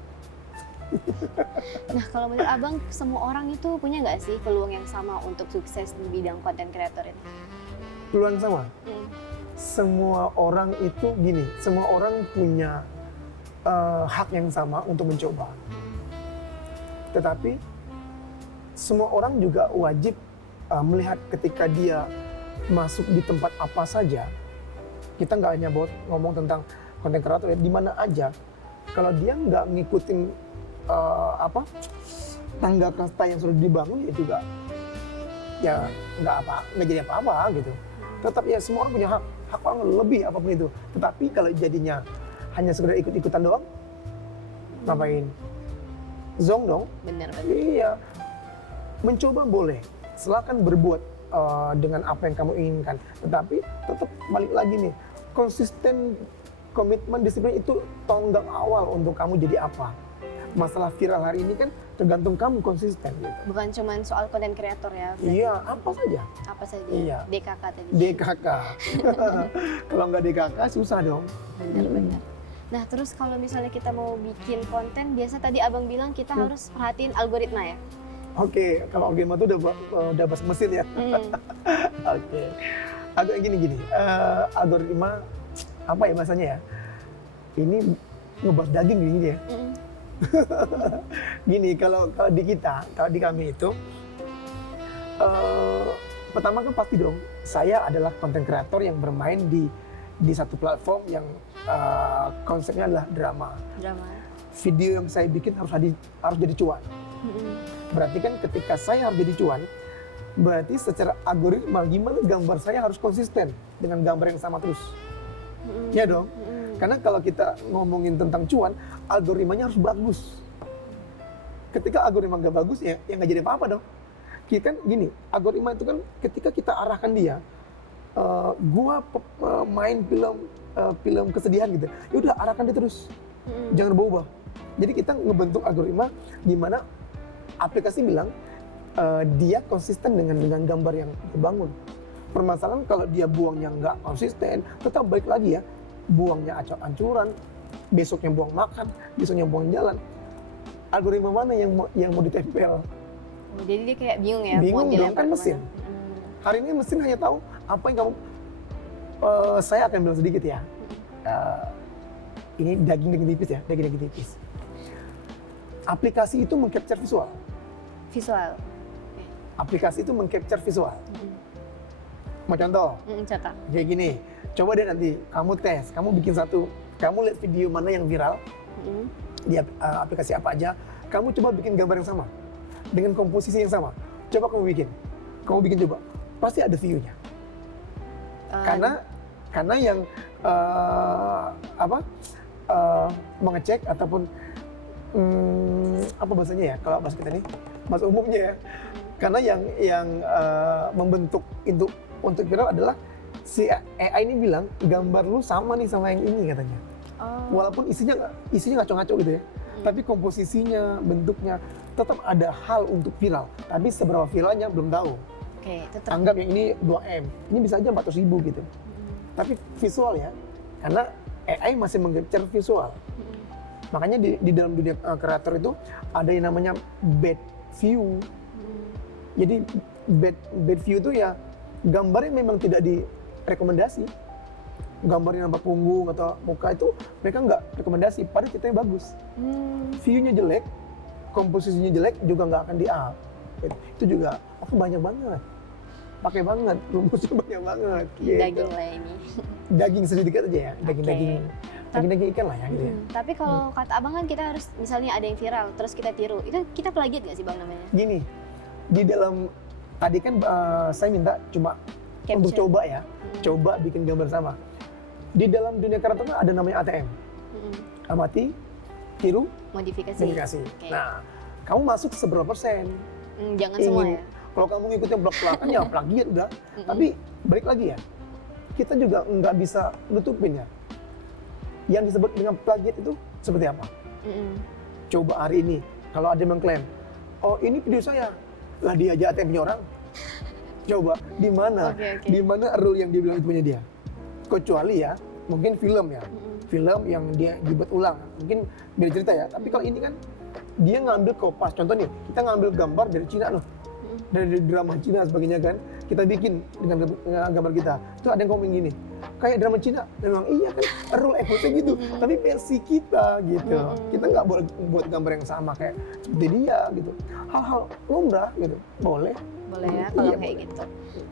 Nah, kalau menurut Abang, semua orang itu punya nggak sih peluang yang sama untuk sukses di bidang content creator itu? Peluang sama? Semua orang itu gini, semua orang punya hak yang sama untuk mencoba. Tetapi semua orang juga wajib melihat ketika dia masuk di tempat apa saja. Kita nggak hanya ngomong tentang content creator ya, di mana aja. Kalau dia nggak ngikutin tangga kasta yang sudah dibangun, ya juga ya nggak jadi apa-apa gitu. Tetap ya semua orang punya hak orang lebih apapun itu. Tetapi kalau jadinya hanya sekedar ikut-ikutan doang, ngapain? Zong dong. Bener. Iya. Mencoba boleh, silakan berbuat dengan apa yang kamu inginkan. Tetapi tetap balik lagi nih, konsisten, komitmen, disiplin itu tonggak awal untuk kamu jadi apa. Masalah viral hari ini kan tergantung kamu konsisten gitu. Bukan cuma soal content creator ya? Berarti. Iya, apa saja. Apa saja? Iya. DKK tadi. DKK. Kalau nggak DKK susah dong. Benar. Nah, terus kalau misalnya kita mau bikin konten, biasa tadi Abang bilang kita harus perhatiin algoritma ya? Oke, kalau algoritma itu udah bahasa mesin ya. Oke. Agak gini. Algoritma apa ya bahasanya ya? Ini ngebahas daging gini ya. Gini, kalau di kami itu, pertama kan pasti dong, saya adalah content creator yang bermain di satu platform yang konsepnya adalah drama. Video yang saya bikin harus jadi cuan. Berarti kan ketika saya harus jadi cuan, berarti secara algoritma gimana gambar saya harus konsisten dengan gambar yang sama terus. Ya dong. Karena kalau kita ngomongin tentang cuan, algoritmanya harus bagus. Ketika algoritma nggak bagus, ya nggak jadi apa-apa dong. Kita kan gini, algoritma itu kan ketika kita arahkan dia, gua main film kesedihan gitu, ya udah arahkan dia terus, jangan berubah. Jadi kita ngebentuk algoritma gimana aplikasi bilang dia konsisten dengan gambar yang dibangun. Permasalahan kalau dia buangnya nggak konsisten, tetap balik lagi ya, buangnya acak-ancuran, besoknya buang makan, besoknya buang jalan. Algoritma mana yang mau ditempel? Jadi dia kayak bingung ya? Bingung dong, kan mesin. Hari ini mesin hanya tahu apa yang kamu, saya akan bilang sedikit ya. Ini daging tipis ya, daging tipis. Aplikasi itu meng-capture visual. Aplikasi itu meng-capture visual. Mau contoh? Contoh. Kayak gini, coba deh nanti kamu tes, kamu bikin kamu lihat video mana yang viral, di aplikasi apa aja, kamu coba bikin gambar yang sama, dengan komposisi yang sama. Coba kamu bikin coba, pasti ada view-nya. Karena yang mengecek ataupun apa bahasanya ya, kalau bahasa kita ini, bahasa umumnya ya. Karena yang membentuk untuk viral adalah si AI ini bilang gambar lu sama nih sama yang ini katanya. Walaupun isinya ngaco-ngaco gitu ya. Tapi komposisinya, bentuknya tetap ada hal untuk viral. Tapi seberapa viralnya belum tahu. Tetap. Anggap yang ini 2M, ini bisa aja 400.000 gitu. Tapi visual ya, karena AI masih meng-capture visual. Makanya di dalam dunia kreator itu ada yang namanya bad view. Jadi bad view itu ya gambar yang memang tidak rekomendasi. Gambarnya nampak punggung atau muka itu mereka nggak rekomendasi, padahal ceritanya bagus. View-nya jelek, komposisinya jelek juga nggak akan di-up. Itu juga banyak banget. Pakai banget, rumusnya banyak banget. Gitu. Daging lah ini. Daging sedikit aja ya, daging ikan lah ya gitu ya. Tapi kalau kata abang kan kita harus, misalnya ada yang viral, terus kita tiru, itu kita plagiat nggak sih bang namanya? Gini, di dalam, tadi kan saya minta cuma Caption. untuk coba ya, coba bikin gambar sama. Di dalam dunia karakter ada namanya ATM, amati, tiru, Modifikasi. Okay. Nah, kamu masuk seberapa persen? Jangan semua ya. Kalau kamu ngikutin blok-blokan ya plagiat udah. Tapi balik lagi ya, kita juga nggak bisa nutupin ya. Yang disebut dengan plagiat itu seperti apa? Coba hari ini, kalau ada yang mengklaim, oh ini video saya, lah dia aja ATM punya orang. Coba di mana? Di mana rule yang dia bilang itu punya dia? Kecuali ya, mungkin film ya, film yang dia dibuat ulang, mungkin beda cerita ya. Tapi kalau ini kan dia ngambil kopas, contoh nih, kita ngambil gambar dari Cina loh, dari drama Cina sebagainya kan, kita bikin dengan gambar kita. Itu ada yang komen gini, kayak drama Cina, memang iya kan, rule episode gitu, tapi versi kita gitu. Kita nggak boleh buat gambar yang sama kayak seperti dia gitu. Hal-hal lumrah gitu, boleh. Boleh ya kalau kayak gitu.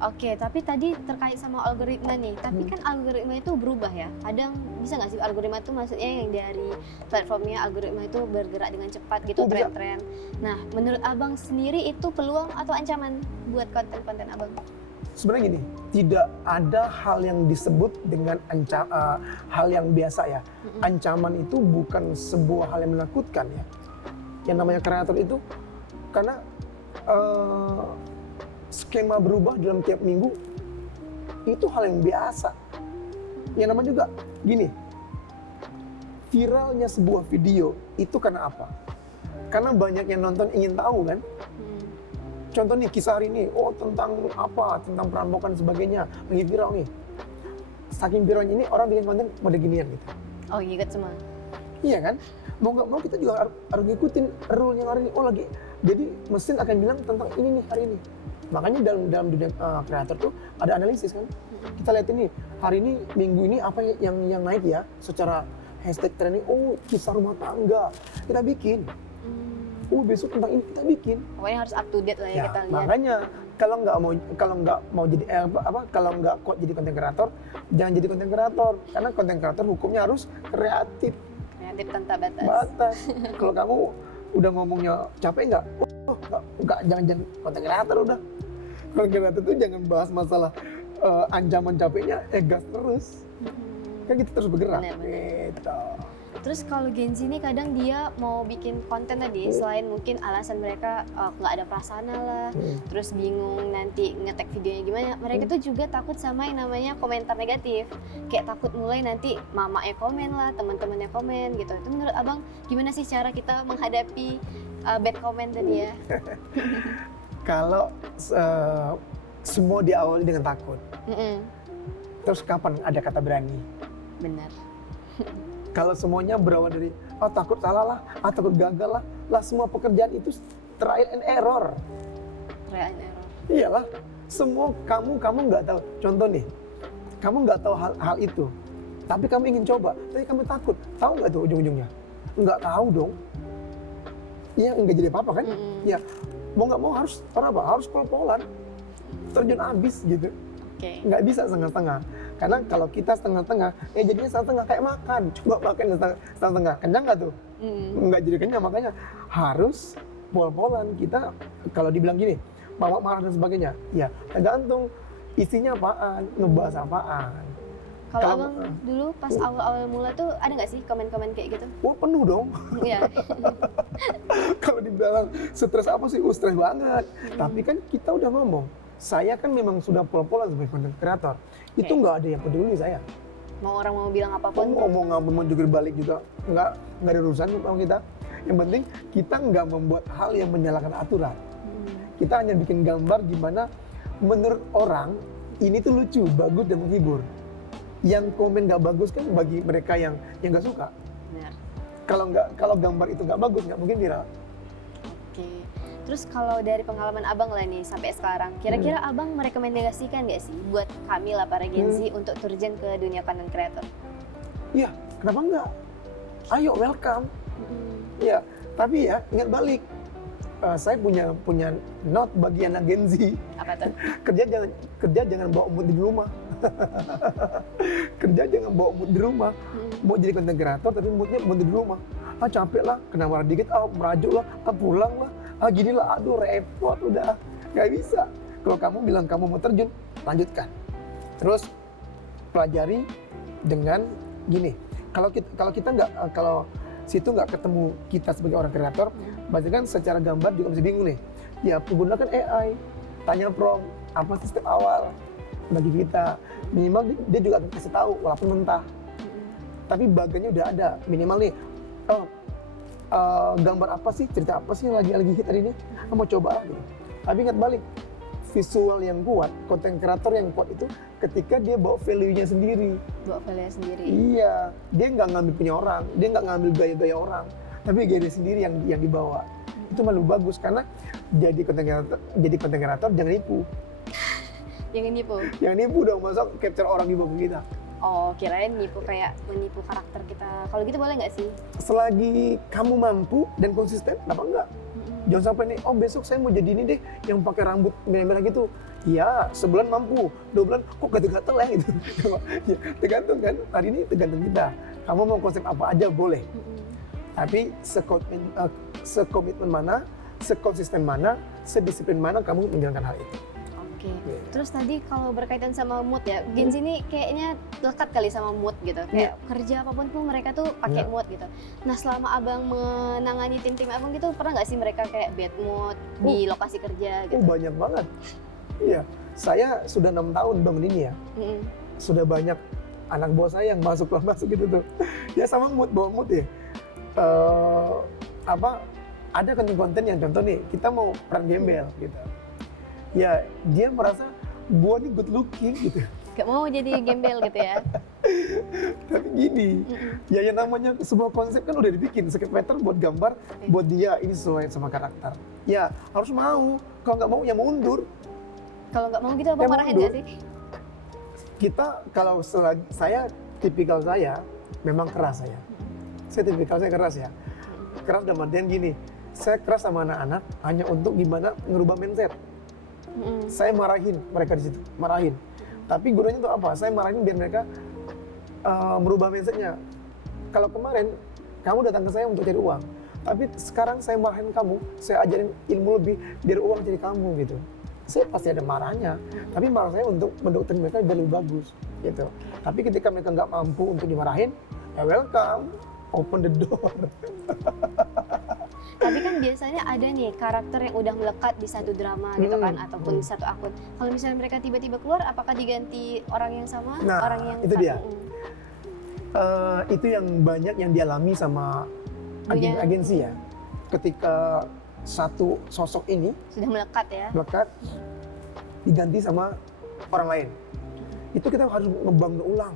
Oke, tapi tadi terkait sama algoritma nih. Tapi kan algoritma itu berubah ya. Kadang bisa nggak sih algoritma itu maksudnya yang dari platformnya algoritma itu bergerak dengan cepat gitu, tren-tren. Nah, menurut abang sendiri itu peluang atau ancaman buat konten-konten abang? Sebenarnya gini, tidak ada hal yang disebut dengan hal yang biasa ya. Ancaman itu bukan sebuah hal yang menakutkan ya. Yang namanya kreator itu karena skema berubah dalam tiap minggu itu hal yang biasa. Yang namanya juga gini, viralnya sebuah video itu karena apa? Karena banyak yang nonton ingin tahu kan. Contoh nih kisah hari ini, oh tentang apa, tentang perampokan sebagainya, lagi viral nih. Saking viralnya ini orang bikin konten pada ginian gitu. Oh ngikut semua. Iya kan? Mau nggak mau kita juga harus ngikutin rule yang hari ini. Oh lagi, jadi mesin akan bilang tentang ini nih hari ini. Makanya dalam dunia kreator tuh ada analisis kan. Kita lihat ini hari ini minggu ini apa yang naik ya secara hashtag trending. Oh kisah rumah tangga kita bikin. Oh besok tentang ini kita bikin. Pokoknya harus up to date lah ya, kita lihat. Makanya kalau nggak mau jadi kalau nggak kok jadi konten kreator, jangan jadi konten kreator karena konten kreator hukumnya harus kreatif. Kreatif tanpa batas. Kalau kamu udah ngomongnya capek nggak? Oh nggak, jangan konten kreator udah. Konten kreator tuh jangan bahas masalah ancaman capeknya, gas terus. Kan kita terus bergerak. Gitu. Terus kalau Gen Z ini kadang dia mau bikin konten tadi, selain mungkin alasan mereka nggak ada prasana lah, terus bingung nanti ngetek videonya gimana, mereka tuh juga takut sama yang namanya komentar negatif. Kayak takut mulai nanti mamanya komen lah, teman-temannya komen gitu. Itu menurut abang gimana sih cara kita menghadapi bad comment tadi ya? Kalau semua diawali dengan takut, terus kapan ada kata berani? Benar. Kalau semuanya berawal dari takut salah lah, takut gagal lah semua pekerjaan itu trial and error. Trial and error. Iyalah, semua kamu nggak tahu. Contoh nih, kamu nggak tahu hal itu, tapi kamu ingin coba, tapi kamu takut. Tahu nggak tuh ujung-ujungnya? Nggak tahu dong. Iya, nggak jadi apa-apa kan? Ya, mau nggak mau harus harus pol-polan, terjun abis gitu. Nggak bisa setengah-setengah. Karena kalau kita setengah-setengah, jadinya setengah kayak makan. Coba makan setengah-setengah, kenyang nggak tuh? Nggak jadi kenyang, makanya harus pol-polan. Kita kalau dibilang gini, mama marah dan sebagainya, ya tergantung isinya apaan, ngebahas apaan. Kalau abang dulu pas awal-awal mula tuh ada nggak sih komen-komen kayak gitu? Wah penuh dong. Iya. Kalau dibilang stres apa sih? Stres banget. Tapi kan kita udah ngomong, saya kan memang sudah pol-polan sebagai content creator. Itu nggak ada yang peduli saya. Mau orang mau bilang apapun? Mau jungkir balik juga nggak ada urusan sama kita. Yang penting kita nggak membuat hal yang menyalahkan aturan. Kita hanya bikin gambar gimana menurut orang ini tuh lucu, bagus dan menghibur. Yang komen nggak bagus kan bagi mereka yang nggak suka. Benar. Kalau gambar itu nggak bagus nggak mungkin viral. Oke. Terus kalau dari pengalaman abang lah nih sampai sekarang, kira-kira abang merekomendasikan nggak sih buat kami lah para Gen Z untuk terjun ke dunia content creator? Iya, kenapa enggak? Ayo, welcome. Ya, tapi ya ingat balik. Saya punya note bagi anak Gen Z. Apa tuh? kerja jangan bawa mood di rumah. Kerja jangan bawa mood di rumah. Mau jadi content creator tapi moodnya mood di rumah. Capek lah, kena marah dikit, merajuk lah, pulang lah, gini lah, aduh repot udah, nggak bisa. Kalau kamu bilang kamu mau terjun, lanjutkan. Terus pelajari dengan gini. Kalau situ nggak ketemu kita sebagai orang kreator, berarti kan secara gambar juga masih bingung nih. Ya gunakan AI, tanya prompt, apa sih step awal bagi kita. Minimal dia juga akan kasih tahu walaupun mentah. Tapi bagannya udah ada, minimal nih. Gambar apa sih, cerita apa sih yang lagi hit hari ini? Mau coba gitu. Tapi ingat balik, visual yang kuat, konten kreator yang kuat itu ketika dia bawa value-nya sendiri. Bawa value sendiri. Iya, dia nggak ngambil punya orang, dia nggak ngambil gaya-gaya orang, tapi gaya dia sendiri yang dibawa. Itu malu bagus karena jadi konten kreator jangan nipu. Jangan nipu. Jangan nipu dong, masa capture orang di bawah kita. Oh, kirain nipu kayak menipu karakter kita. Kalau gitu boleh nggak sih? Selagi kamu mampu dan konsisten, kenapa enggak? Jangan sampai nih, besok saya mau jadi ini deh, yang pakai rambut merah-merah gitu. Ya, sebulan mampu, 2 bulan kok gatel-gatel ya gitu. Ya, tergantung kan, hari ini tergantung kita. Kamu mau konsep apa aja boleh. Tapi sekomitmen mana, sekonsisten mana, sedisiplin mana kamu menjalankan hal itu. Oke. Terus tadi kalau berkaitan sama mood ya, Gen Z ini kayaknya lekat kali sama mood gitu. Kayak kerja apapun pun mereka tuh pakai mood gitu. Nah, selama abang menangani tim-tim abang gitu, pernah nggak sih mereka kayak bad mood di lokasi kerja gitu? Banyak banget. Iya, saya sudah 6 tahun bangun ini ya. Sudah banyak anak buah saya yang masuk gitu tuh. Ya sama bawa mood ya. Ada konten-konten yang contoh nih, kita mau peran gembel gitu. Ya, dia merasa gua nih good looking gitu. Gak mau jadi gembel gitu ya? Tapi gini, ya yang namanya sebuah konsep kan udah dibikin, script writer buat gambar, buat dia ini sesuai sama karakter. Ya harus mau, kalau nggak mau ya mundur. Kalau nggak mau gitu abang marahin nggak sih? Kita kalau tipikal saya memang keras saya. Tipikal saya keras ya. Keras dalam artian gini, saya keras sama anak-anak hanya untuk gimana ngerubah mindset. Saya marahin mereka di situ, marahin. Tapi gunanya itu apa? Saya marahin biar mereka merubah mindsetnya. Kalau kemarin kamu datang ke saya untuk cari uang, tapi sekarang saya marahin kamu, saya ajarin ilmu lebih biar uang jadi kamu gitu. Saya pasti ada marahnya, tapi marah saya untuk mendoktrin mereka biar lebih bagus gitu. Tapi ketika mereka nggak mampu untuk dimarahin, ya welcome, open the door. Tapi kan biasanya ada nih karakter yang udah melekat di satu drama gitu kan, ataupun di satu akun. Kalau misalnya mereka tiba-tiba keluar, apakah diganti orang yang sama? Nah, orang yang itu dia. Itu yang banyak yang dialami sama agensi ya. Ketika satu sosok ini sudah melekat ya, diganti sama orang lain. Itu kita harus ngebangun ulang.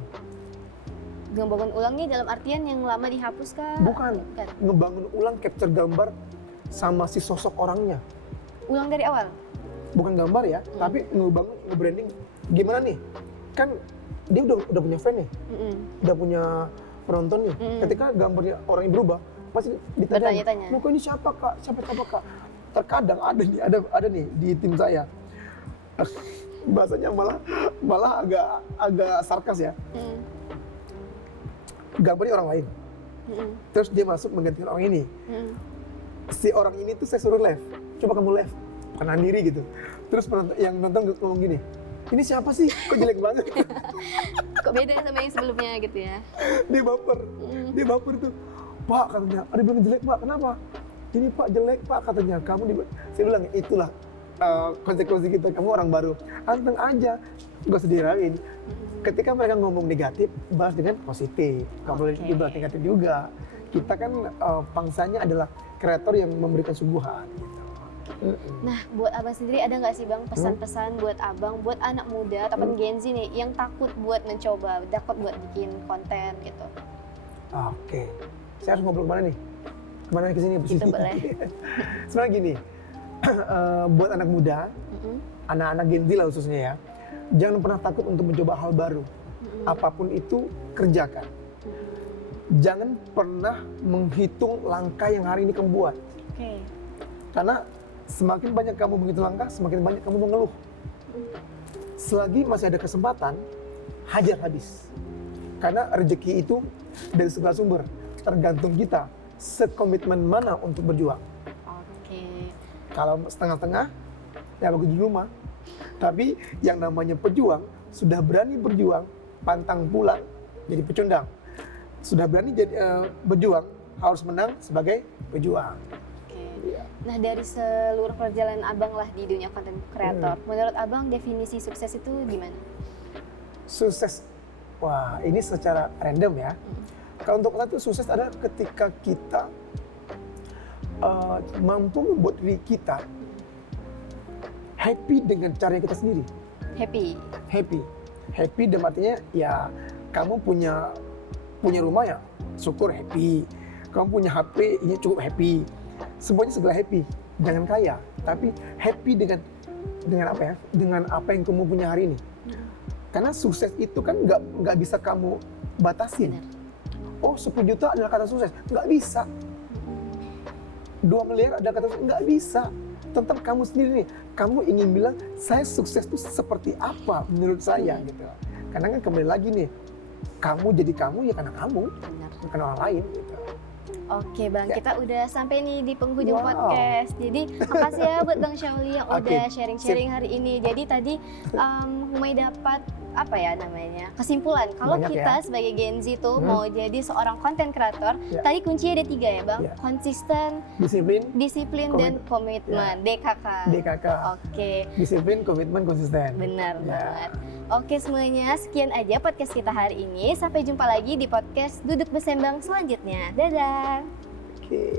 Ngebangun ulang nih dalam artian yang lama dihapus kah? Bukan. Ngebangun ulang capture gambar sama si sosok orangnya. Ulang dari awal? Bukan gambar ya, tapi nge-branding. Gimana nih? Kan dia udah punya fan nih, udah punya penonton nih. Ketika gambarnya orang yang berubah, pasti ditanya, kok ini siapa kak? Siapa kak? Terkadang ada nih di tim saya. Bahasanya malah agak sarkas ya. Gambarnya orang lain, terus dia masuk menggantikan orang ini. Si orang ini tuh saya suruh live, coba kamu live, kanan diri gitu. Terus yang nonton ngomong gini, ini siapa sih? Kok jelek banget? Kok beda sama yang sebelumnya gitu ya? Dia baper tuh. Pak katanya, ada bilang jelek pak, kenapa? Ini pak jelek pak katanya, saya bilang itulah konsekuensi kita, kamu orang baru, anteng aja, gak usah dirawain. Ketika mereka ngomong negatif, bahas dengan positif. Gak boleh dibahas negatif juga. Kita kan pangsanya adalah kreator yang memberikan suguhan. Gitu. Nah, buat abang sendiri ada nggak sih bang pesan-pesan buat abang, buat anak muda ataupun Gen Z nih yang takut buat mencoba, takut buat bikin konten gitu? Oke. Saya harus ngobrol kemana nih? Kemana ke sini? Itu boleh. Sebenarnya gini, buat anak muda, anak-anak Gen Z lah khususnya ya, jangan pernah takut untuk mencoba hal baru. Apapun itu, kerjakan. Jangan pernah menghitung langkah yang hari ini kamu buat. Karena semakin banyak kamu menghitung langkah, semakin banyak kamu mengeluh. Selagi masih ada kesempatan, hajar habis. Karena rezeki itu dari segala sumber, tergantung kita sekomitmen mana untuk berjuang. Kalau setengah-setengah, ya bagus di rumah. Tapi yang namanya pejuang, sudah berani berjuang, pantang pulang jadi pecundang. Sudah berani berjuang, harus menang sebagai pejuang. Nah, dari seluruh perjalanan Abang lah di dunia konten kreator, menurut Abang definisi sukses itu gimana? Sukses, wah ini secara random ya. Kalau untuk kita itu sukses adalah ketika kita mampu membuat diri kita happy dengan cara kita sendiri. Happy dan artinya ya kamu punya rumah ya syukur happy. Kamu punya HP ini cukup happy. Semuanya segala happy. Jangan kaya, tapi happy dengan apa ya? Dengan apa yang kamu punya hari ini. Karena sukses itu kan nggak bisa kamu batasin. Oh 10 juta adalah kata sukses, nggak bisa. 2 miliar adalah kata sukses, nggak bisa. Tentang kamu sendiri nih, kamu ingin bilang saya sukses itu seperti apa menurut saya gitu. Karena kan kembali lagi nih, kamu jadi kamu ya karena kamu, bukan orang lain gitu. Oke Bang, kita udah sampai nih di penghujung podcast. Jadi makasih ya buat Bang Syauli yang udah sharing-sharing hari ini. Jadi tadi Humay dapat apa ya namanya kesimpulan kalau kita sebagai Gen Z tuh mau jadi seorang konten kreator, tadi kuncinya ada 3 ya Bang, konsisten, disiplin dan komitmen. DKK. Oke. Disiplin, komitmen, konsisten. Benar banget. Oke semuanya, sekian aja podcast kita hari ini. Sampai jumpa lagi di podcast Duduk Bersembang selanjutnya. Dadah. Oke.